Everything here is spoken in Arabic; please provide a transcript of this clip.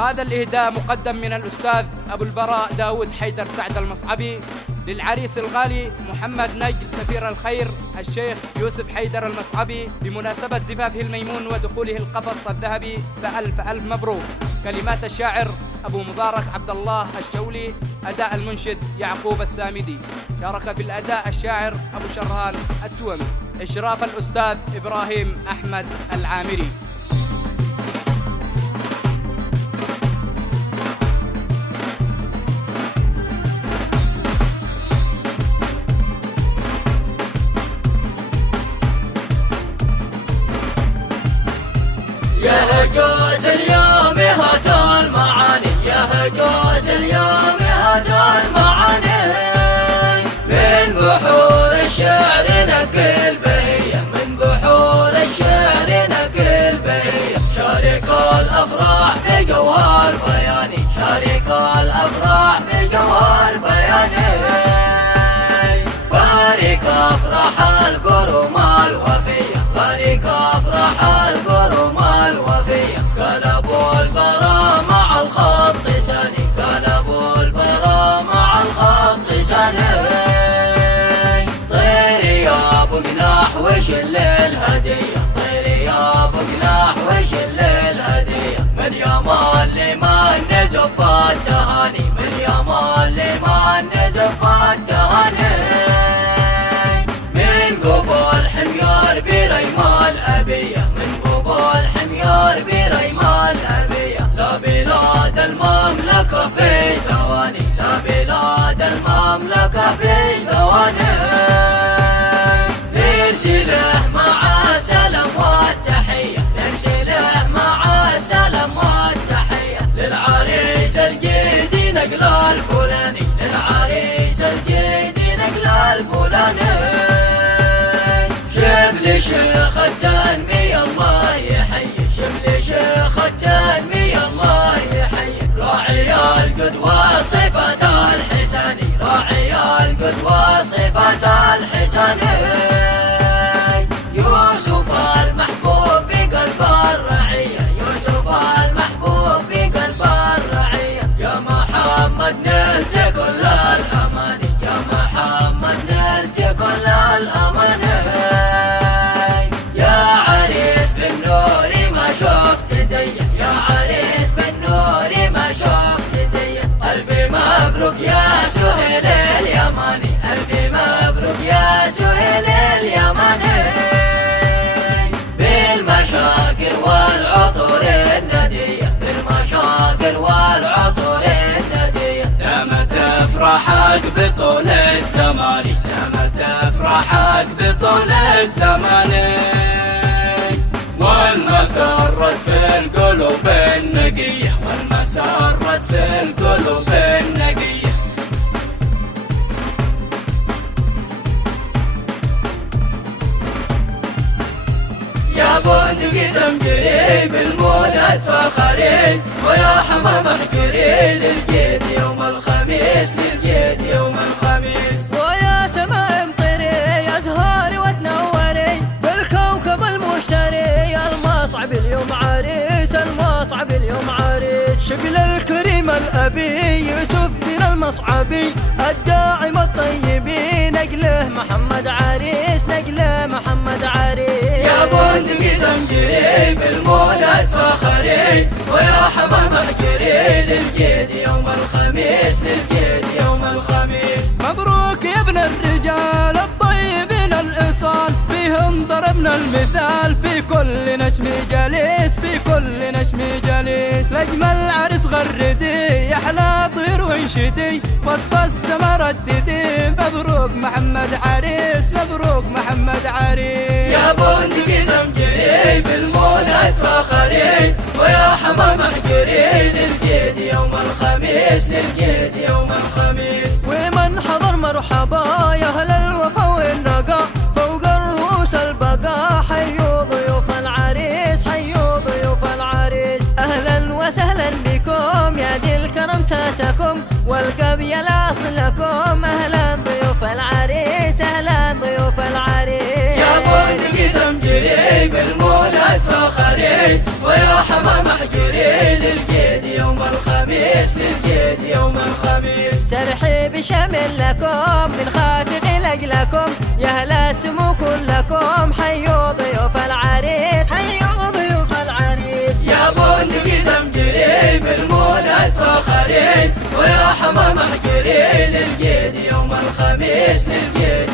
هذا الإهداء مقدم من الأستاذ أبو البراء داود حيدر سعد المصعبي للعريس الغالي محمد نجل سفير الخير الشيخ يوسف حيدر المصعبي بمناسبة زفافه الميمون ودخوله القفص الذهبي، فألف ألف مبروك. كلمات الشاعر أبو مبارك عبد الله الشولي، أداء المنشد يعقوب السامدي، شارك في الأداء الشاعر أبو شرهان التومي، إشراف الأستاذ إبراهيم أحمد العامري. يا هجوس اليوم هات المعاني، يا هجوس اليوم هات المعاني، من بحور الشعر نقل بهية، من بحور الشعر نقل بهية، شارك الأفراح بجوهر بياني، شارك الأفراح بجوهر بياني، بارك أفراح القروم الوفية، بارك أفراح القروم الوفية، قلبوا البرا مع الخط سني، قلبوا البرا مع الخط سني، طيري يا ابو جناح وشل الهدية، طيري يا ابو جناح وشل الهدية، من يمان لمن نزف التهاني، من يمان لمن نزف التهاني، من قبل حميار بريمال أبية، من قبل حميار بريمال أبية، لا بلاد المملكة في ثواني، لا بلاد المملكة في ثواني، نرسله مع السلام والتحية، نرسله مع السلام والتحية، للعريس الجدي نقل الفلاني، للعريس الجدي نقل الفلاني، شبل شيخ التنمية الله يحيي، شبل شيخ التنمية الله يحيي، راعي القدوة صفة الحسني، راعي القدوة صفة الحسني، يوسف المحبوب بقلب الرعية، يوسف المحبوب بقلب الرعية، يا محمد نلت كل الأماني، يا محمد نلت كل الأماني، يا عريس بالنور ما شفت زيه، يا عريس بالنور ما شفت زيه، ألف مبروك يا سهيل اليماني، ألف مبروك يا سهيل اليماني، بالمشاكر والعطور الندية، بالمشاكر والعطور الندية، دامت افراحك بطول الزمان، دامت افراحك بطول الزمان، والمسرة في القلوب النقية، والمسرة في القلوب النقية، يا بندقي زمجري بالمولد فخري، ويا حمام احجري للجيد يوم الخميس، للجيد يوم الخميس، ويا سماء امطري يا زهاري وتنوري بالكوكب المشتري، المصعب اليوم عريس، المصعب اليوم عريس، شبل الكريم الأبي يوسف بن المصعبي، الداعم الطيبي نقله محمد عريس، نقله محمد عريس، يا بندقي زمجري بالمولد فخري، ويا حمام احجري للجيد يوم الخميس، للجيد يوم الخميس، مبروك يا ابن الرجال الطيبين الإصال، فيهم ضربنا المثال في كل نشم جليس، في كل نشم جليس، لأجمل عرس غردي يحلى طير وانشدي وسط السما رددي، مبروك محمد عريس، مبروك محمد عريس، يا بندقي زمجري بالمولد فخري، ويا حمام احجري للجيد يوم الخميس، للجيد يوم الخميس، ومن حضر مرحبا يا أهل الوفا والنقا، فوق الرؤوس البقا، حيوا ضيوف العريس، حيوا ضيوف العريس، أهلا وسهلا بكم يا دي الكرم شاشكم، والقبيل أصلكم، أهلا ضيوف العريس، أهلا ضيوف العريس، يا بندقي زمجري بالمولد فخري، ويا حمام احجري للجيد يوم الخميس للقيد يوم الخميس. ترحيب شامل لكم من خافق لأجلكم يا أهل السمو كلكم، حيوا ضيوف العريس حيوا ضيوف العريس. يا بندقي زمجري بالمولد فخري ويا حمى محجري للقيد يوم الخميس للقيد